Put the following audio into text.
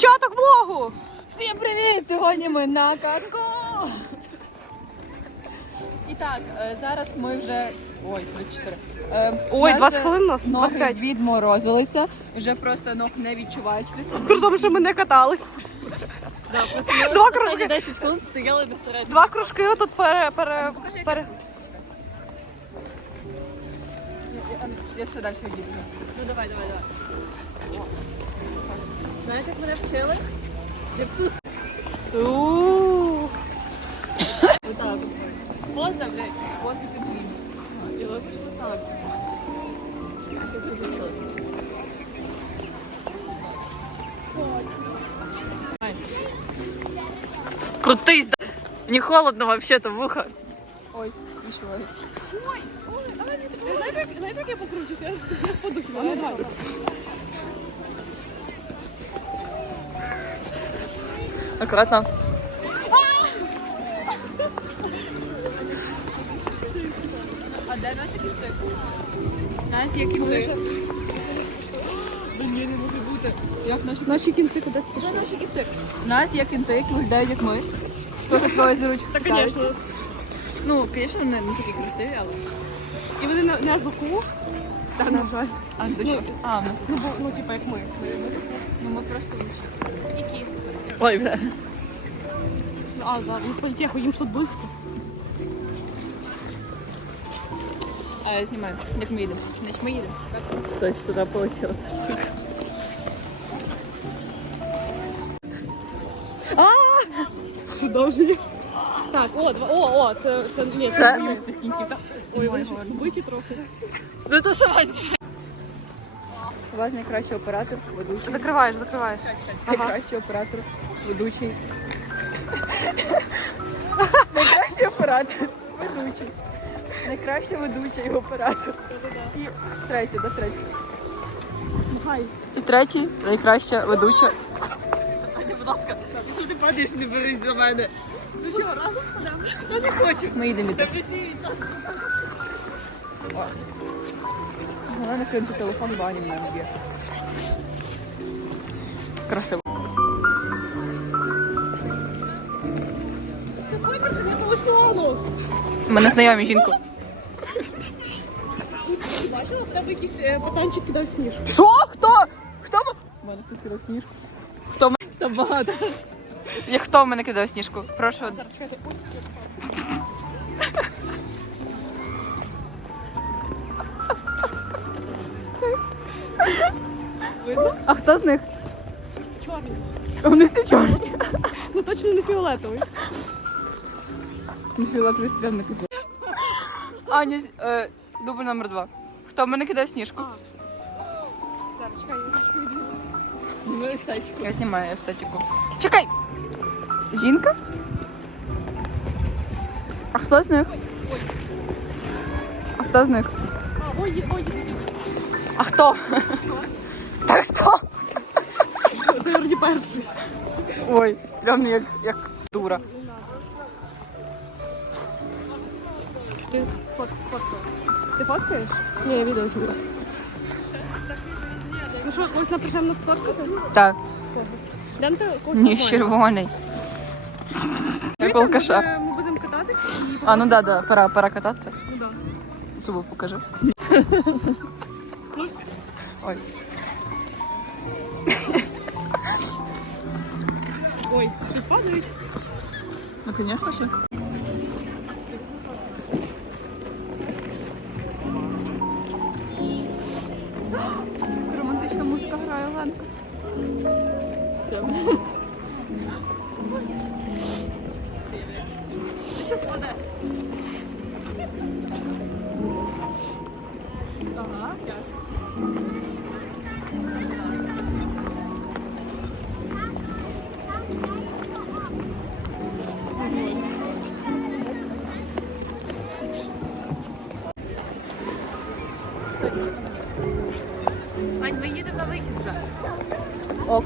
Початок влогу! Всім привіт! Сьогодні ми на катку. І так, е, зараз ми вже. Ой, 34. Е, Ой, нас 20 хвилин у нас, Ноги 25. відморозилися. Вже просто ног не відчувають. При що ми не катались. Два кружки. 10 хвилин стояли на середині. Два кружки отут пере, пере, пере... Я ще далі їду. Ну давай, давай, давай. Знаєш, як мене вчили? Я в ту с- У-у-у. Отак. Поза, блядь. От і ти блін. І робиш отак. Як ти завчилася? Крутись, да? Не холодно вообще-то в ухо. Ой, і що? Знаєте, як- знаєте, як я покручуся? Я. Ну, давай. Аккуратно. А де наші кінти? Нас є кінти. Да ні, не може бути. Як наші Наші кінти кудись пішли. Де наші кінти? У нас є кінти, які виглядають як ми. Теж троє за ручку. Та, звісно. Ну, звісно, вони не такі красиві, але. І вони на, на звуку. Так, на жаль. А, до чого? А, в нас. Ну, бо, ну, типа, як ми. Ми- ми- Ну ми просто лучше. Які? Ой, бля. А, да, господи, тихо, їм ж тут близько. А я знімаю, як ми їдемо. Значить, ми їдемо. Хтось туди полетіла ця штука. Продовжує. Так, о, два, о, о, це, це, ні, Це- я боюсь цих кінтів. Так. Ой, вони щось побиті трохи. Ну це сама. У вас найкращий оператор, ведучий. Закриваєш, закриваєш. Найкращий оператор, ведучий. Найкращий оператор, ведучий. Найкращий ведучий і оператор. І третій, да, третій. Хай. І третій, найкраща ведуча. Будь ласка, якщо ти падаєш, не берись за мене. Ну що, разом впадемо? Я не хочу. Ми їдемо Та вже Головне кинути телефон, бо Аня мене б'є. Красиво. Це пойдемо тобі телефону. Мене знайомі жінку. Бачила, в тебе якийсь е, пацанчик кидав сніжку. Що? Хто? Хто? У мене хтось кидав сніжку. Хто Там багато. Я хто в мене кидав сніжку? Прошу. А хто з них? Чорний. Вони всі чорні. Ну точно не фіолетовий. Фіолетовий стрімник. Аня, е, дубль номер два. Хто в мене кидав сніжку? Зараз, чекай, я трішки відійду. Естетику. Я знімаю естетику. Чекай! Жінка? А хто з них? А хто з них? А, хто? Так хто? Це вроді перший. Ой, стрьомний як, як дура. Ти фот, фоткав. Ти фоткаєш? Ні, я відео знімаю. Ну що, когось напишемо нас сфоткати? Так, Дам ти когось нормально. червоний. Як алкаша. Ми, ми будемо кататись і А ну да, да, пора, пора кататися. Ну да. Зуби покажи. Ой. Ой, тут падають. Ну, звісно ж. Романтична музика грає Оленка. Ти щас падеш. Ага, як? Ань, ми їдемо на вихід вже. Ок.